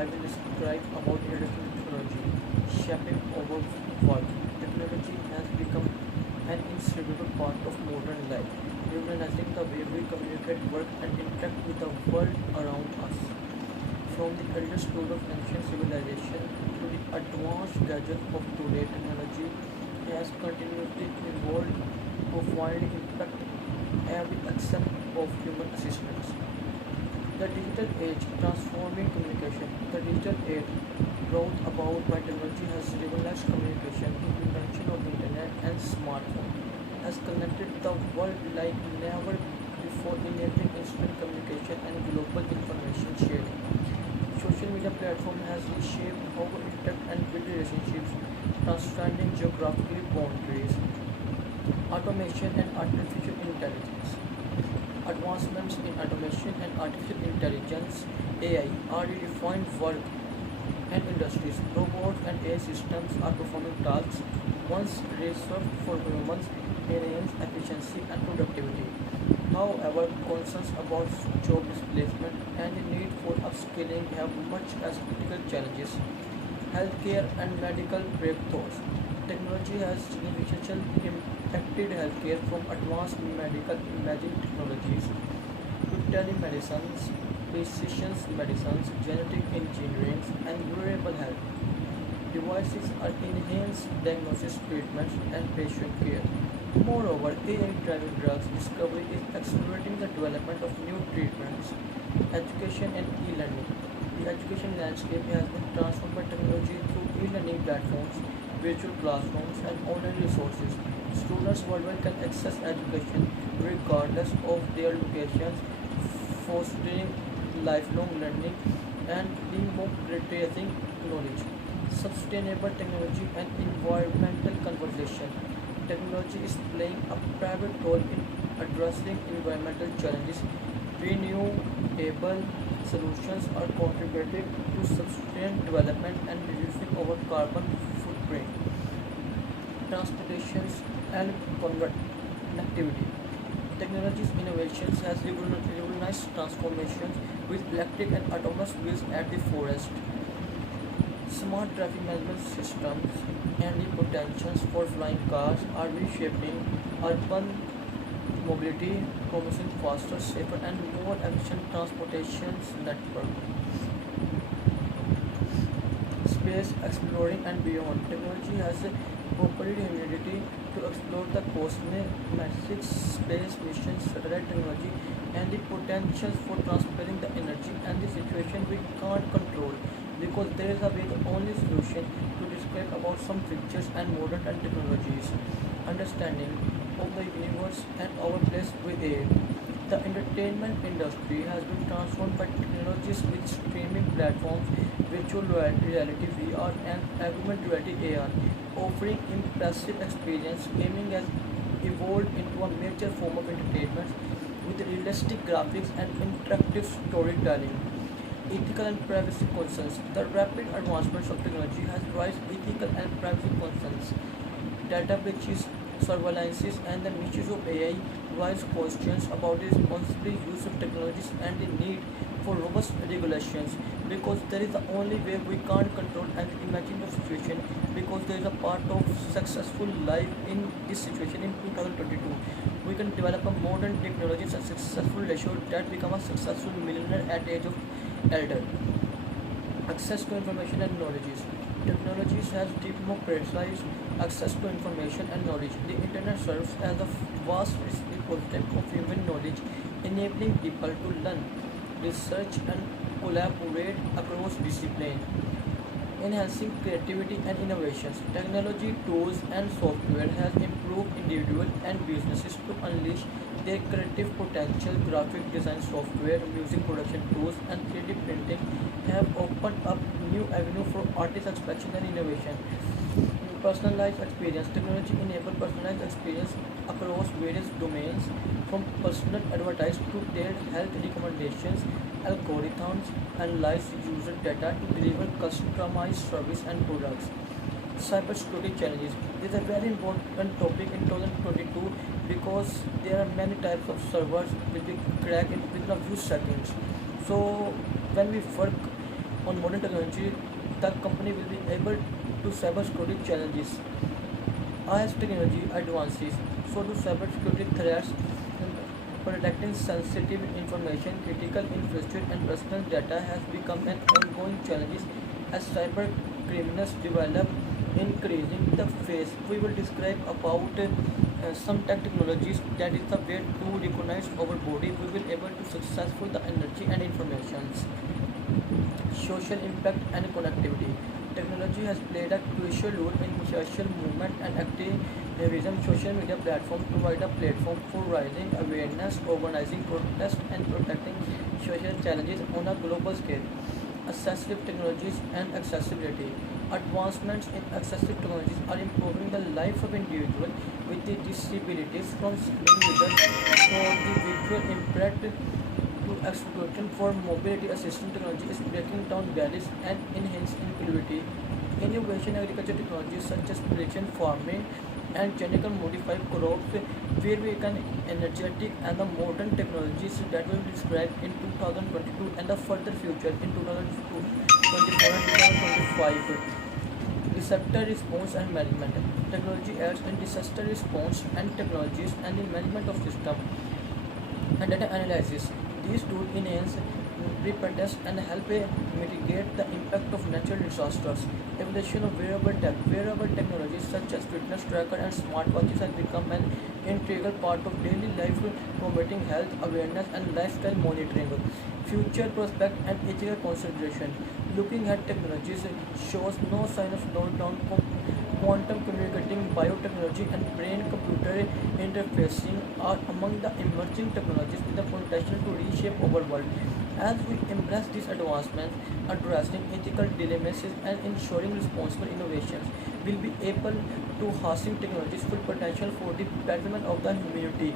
I will describe about introduction to technology, shaping our world. Technology has become an inseparable part of modern life, revolutionizing the way we communicate, work, and interact with the world around us. From the earliest tool of ancient civilization to the advanced gadgets of today, technology has continuously evolved, profoundly impact every aspect of human existence. The digital age transforming communication. The digital age brought about by technology has revolutionized communication. The invention of the internet and smartphone has connected the world like never before, enabling instant communication and global information sharing. Social media platform has reshaped how we interact and build relationships, transcending geographical boundaries. Automation and artificial intelligence. Advancements in automation and artificial intelligence (AI) are redefining work and industries. Robots and AI systems are performing tasks once reserved for humans, enhancing efficiency and productivity. However, concerns about job displacement and the need for upskilling have much as critical challenges. Healthcare and medical breakthroughs. Technology has significantly impacted healthcare from advanced medical imaging technologies to telemedicines, precision medicines, genetic engineering, and wearable health devices are enhanced diagnosis, treatments, and patient care. Moreover, AI-driven drugs discovery is accelerating the development of new treatments. Education and e-learning. The education landscape has been transformed by technology through e-learning platforms, virtual classrooms, and online resources. Students worldwide can access education regardless of their locations, fostering lifelong learning and democratizing knowledge. Sustainable technology and environmental conversation. Technology is playing a private role in addressing environmental challenges. Renewable solutions are contributing to sustained development and reducing our carbon footprint. Transportations and connectivity. Technology's innovations has revolutionized transformations with electric and autonomous wheels at the forest. Smart traffic management systems and the potentials for flying cars are reshaping urban mobility, promising faster, safer, and more efficient transportation network. Space exploring and beyond. Technology has propelled humanity to explore the cosmic space missions, satellite technology, and the potential for transferring the energy and the situation we can't control. Because there is a way the only solution to describe about some features and modern and technologies. Understanding of the universe and our place with it. The entertainment industry has been transformed by technologies with streaming platforms, virtual reality VR, and augmented reality AR, offering impressive experience. Gaming has evolved into a major form of entertainment with realistic graphics and interactive storytelling. Ethical and privacy concerns. The rapid advancements of technology has raised ethical and privacy concerns. Data breaches, surveillances, and the misuse of AI raise questions about the responsible use of technologies and the need for robust regulations. Because there is the only way we can't control and imagine the situation. Because there is a part of successful life in this situation in 2022. We can develop a modern technologies and successful ratio that become a successful millionaire at age of elder. Access to information and knowledge. Technologies has democratized access to information and knowledge. The internet serves as a vast repository of human knowledge, enabling people to learn, research, and collaborate across disciplines, enhancing creativity and innovations. Technology tools and software has improved individuals and businesses to unleash their creative potential. Graphic design software, music production tools, and 3D printing have opened up new avenue for artist expression and innovation. Personalized experience. Technology enable personalized experience across various domains, from personal advertised to tailored health recommendations, algorithms analyze user data to deliver customized service and products. Cybersecurity challenges. This is a very important topic in 2022 because there are many types of servers which we crack in within a few seconds. So when we work on modern technology, the company will be able to cybersecurity challenges. As technology advances, so do cybersecurity threats. Protecting sensitive information, critical infrastructure, and personal data has become an ongoing challenge as cyber criminals develop increasing the face. We will describe about some technologies that is the way to recognize our body. We will able to successful the energy and informations. Social impact and connectivity. Technology has played a crucial role in social movement and activism. Social media platforms provide a platform for raising awareness, organizing protests, and protecting social challenges on a global scale. Accessible technologies and accessibility. Advancements in accessible technologies are improving the life of individuals with the disabilities from screen readers for the visual impaired to exploitation for mobility assistant technology is breaking down barriers and enhance inclusivity. Innovation agriculture technologies such as precision farming and genetically modified crops where we can energetic and the modern technologies that will be described in 2022 and the further future in 2024 and 2025. Disaster response and management. Technology aids in disaster response and technologies and the management of system and data analysis. These tools enhance preparedness and help mitigate the impact of natural disasters. Evolution of wearable technologies such as fitness tracker and smartwatches has become an integral part of daily life, promoting health awareness and lifestyle monitoring. Future prospect and ethical consideration. Looking at technologies shows no sign of slowdown. Quantum communicating, biotechnology, and brain-computer interfacing are among the emerging technologies with the potential to reshape our world. As we embrace these advancements, addressing ethical dilemmas and ensuring responsible innovations, will be able to harnessing technologies' full potential for the betterment of the humanity.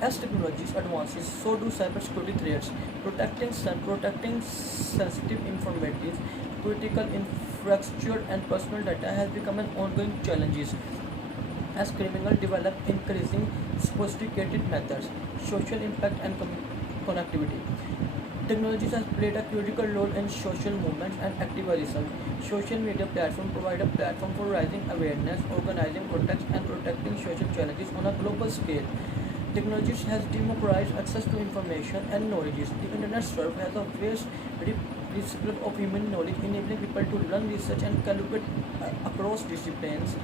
As technologies advances, so do cybersecurity threats. Protecting sensitive information, critical infrastructure, and personal data has become an ongoing challenge as criminals develop increasing sophisticated methods. Social impact and connectivity. Technologies has played a critical role in social movements and activism. Social media platforms provide a platform for raising awareness, organizing protests, and protecting social challenges on a global scale. Technology has democratized access to information and knowledge. The internet serves as a vast repository of human knowledge, enabling people to learn, research, and collaborate across disciplines.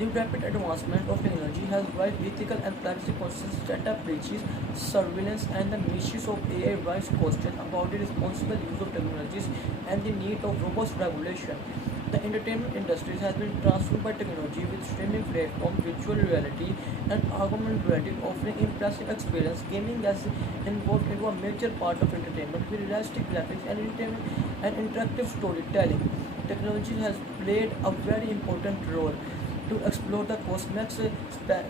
The rapid advancement of technology has raised ethical and privacy concerns, data breaches, surveillance, and the misuse of AI raise questions about the responsible use of technologies and the need of robust regulation. The entertainment industry has been transformed by technology with streaming platforms, virtual reality, and augmented reality offering impressive experience. Gaming has evolved into a major part of entertainment with realistic graphics and interactive storytelling. Technology has played a very important role to explore the cosmos,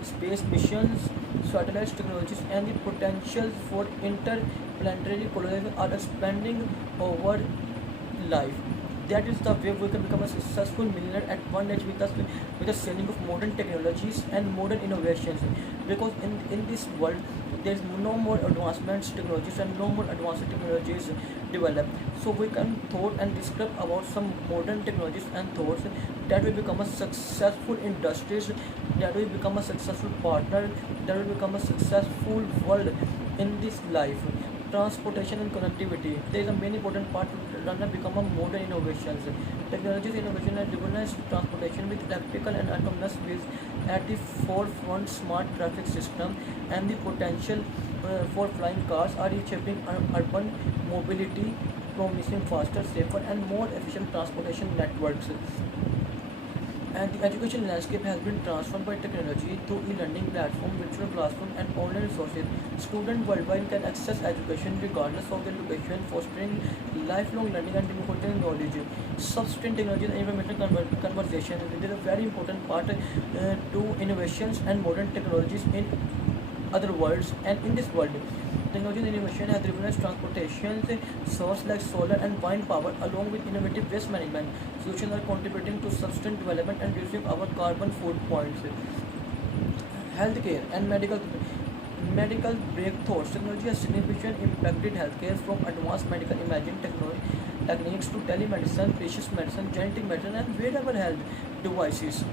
space missions, satellite technologies, and the potential for interplanetary colonization are expanding over life. That is the way we can become a successful millionaire at one age with the selling of modern technologies and modern innovations. Because in this world there is no more advancements technologies and no more advanced technologies developed. So we can thought and describe about some modern technologies and thoughts that will become a successful industries, that will become a successful partner, that will become a successful world in this life. Transportation and connectivity. There is a many important part to run and become a modern innovations. Technologies innovation and revolutionized transportation with electrical and autonomous wheels at the forefront. Smart traffic system and the potential for flying cars are reshaping urban mobility, promising faster, safer, and more efficient transportation networks. And the education landscape has been transformed by technology through e-learning platform, virtual classroom, and online resources. Students worldwide can access education regardless of their location, fostering lifelong learning and democratizing knowledge. Substituting technology and information conversation is a very important part to innovations and modern technologies in other worlds and in this world. Technology and innovation has revolutionized transportation sources like solar and wind power, along with innovative waste management solutions, are contributing to sustained development and reducing our carbon footprints. Healthcare and medical breakthroughs. Technology has significantly impacted healthcare from advanced medical imaging technology techniques to telemedicine, precision medicine, genetic medicine, and wearable health devices.